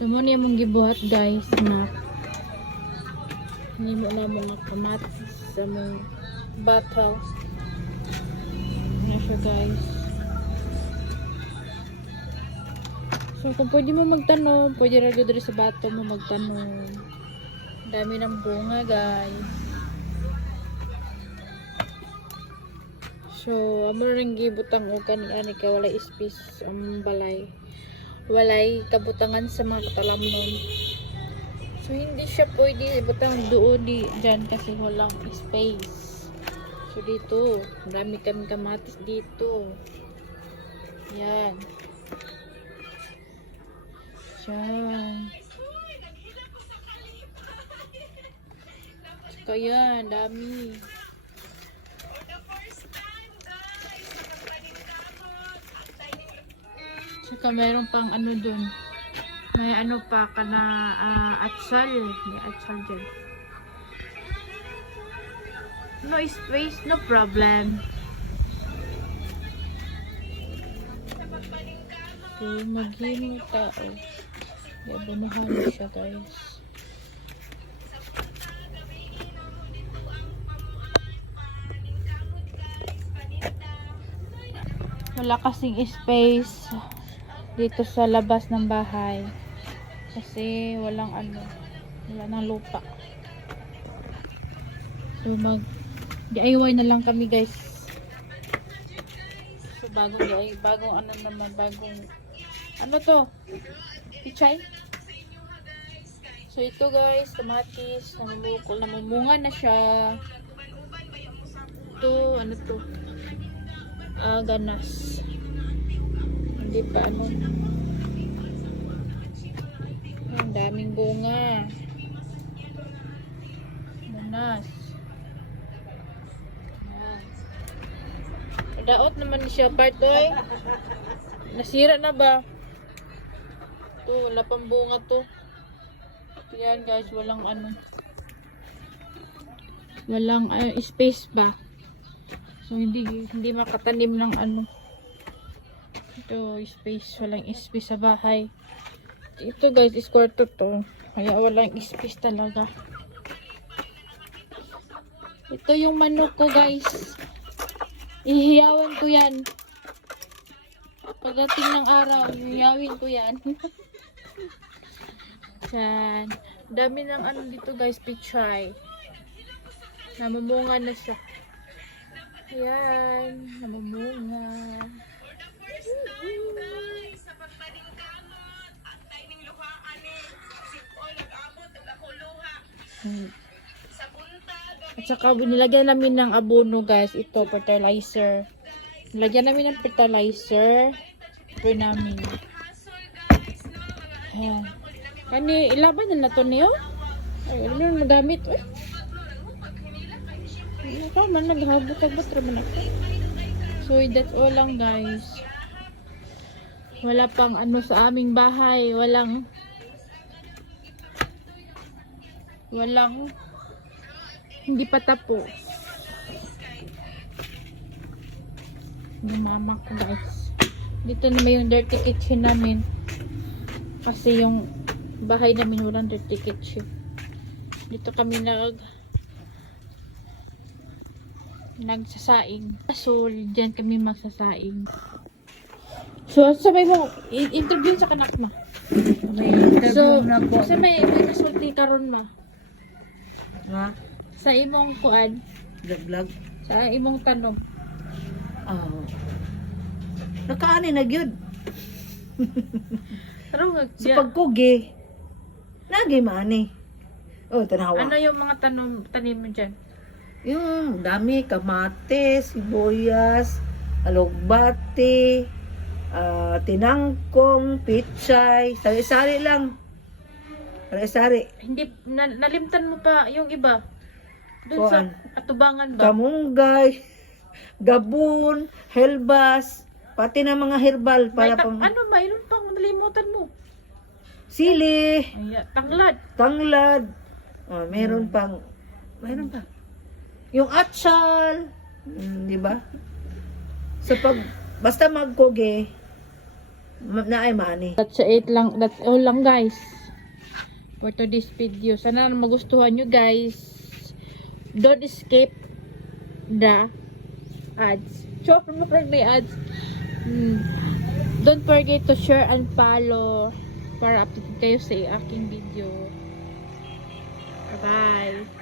So, mo niya mong gibuhat guys na hindi mo na mga kamatis sa mong bataw. Ano siya guys. So, kung pwede mo magtanong, pwede rin dito sa bato mo magtanong. Dami ng bunga guys. So, amo rin gibutang o kani ani walay ispis ang balay. Walay kabutangan sa mga katalamnon. So, hindi siya pwede ibutang doon di dyan kasi walang space. So, dito, marami kami kamatis dito. Yan. Yan. Saka yan, dami. Saka meron pang ano dun. May ano pa ka na ah, atsal. May atsal dyan. No space, no problem. So, maghimo tao. Yabunahan na siya guys. Wala kasing space dito sa labas ng bahay. Kasi walang ano, wala nang lupa. So mag DIY na lang kami guys. So bagong DIY, bagong ano naman, bagong ano to? Pichay? So ito guys, kamatis, namumukol, namumunga na siya. Ito, ano to? Ah, ganas. Hindi pa ano. Ang daming bunga. Ayan. Daot naman siya, part oy. Nasira na ba? Ito, wala pang bunga to. Yan guys, walang ano. Walang ah, space ba? So hindi hindi makatanim ng ano. Ito space, walang space sa bahay. Ito guys, is kwarto to. Kaya walang space talaga. Ito yung manok ko guys. Ihiyawan ko yan. Pagdating ng araw, ihiyawin ko yan. Yan. Dami ng ano dito guys, pichay. Namumunga na siya. Yan. Namumunga. At saka nilagyan namin ng abono guys. Ito, fertilizer. Nilagyan namin ng fertilizer. Ito namin. Ayan. Kani, ilaban na na to niyo? Ay, mo yung magamit. Uy. Ito man, naghabot-habot naman ako. So, that's all lang guys. Wala pang ano sa aming bahay. Walang walang hindi pa tapos. Yung mama ko guys. Dito naman yung dirty kitchen namin. Kasi yung bahay namin walang dirty kitchen. Dito kami nag nagsasaing. So, dyan kami magsasaing. So, sabay mo, interview sa kanak ma. Interview So, na po. sa may, may resulti karon ma. Ha? Sa imong kuan, Vlog? sa imong tanong. Oo. Nakaani na gyud. Pero, nga, Sa pagkugi. Nagi maani. Oh, tanawa. ano yung mga tanong, tanim mo dyan? Yung dami, kamates, sibuyas, alugbati, ah, tinangkong, pichay, sari-sari lang. Sari-sari. Hindi, na, nalimtan mo pa yung iba. Doon sa Kuan. atubangan ba? Kamunggay, gabon, helbas, pati na mga herbal May para ta- pang ano, mayroon pang nalimutan mo. sili, Ay, tanglad. tanglad, oh, meron pang, meron pa. Yung atsal, mm, di ba? So pag, basta magkoge, Ma- na ay money. That's it lang. That's all lang guys. For today's video. Sana magustuhan nyo guys. Don't escape the ads. Sure, mukha may ads. Hmm. Don't forget to share and follow para updated kayo sa aking video. Bye-bye.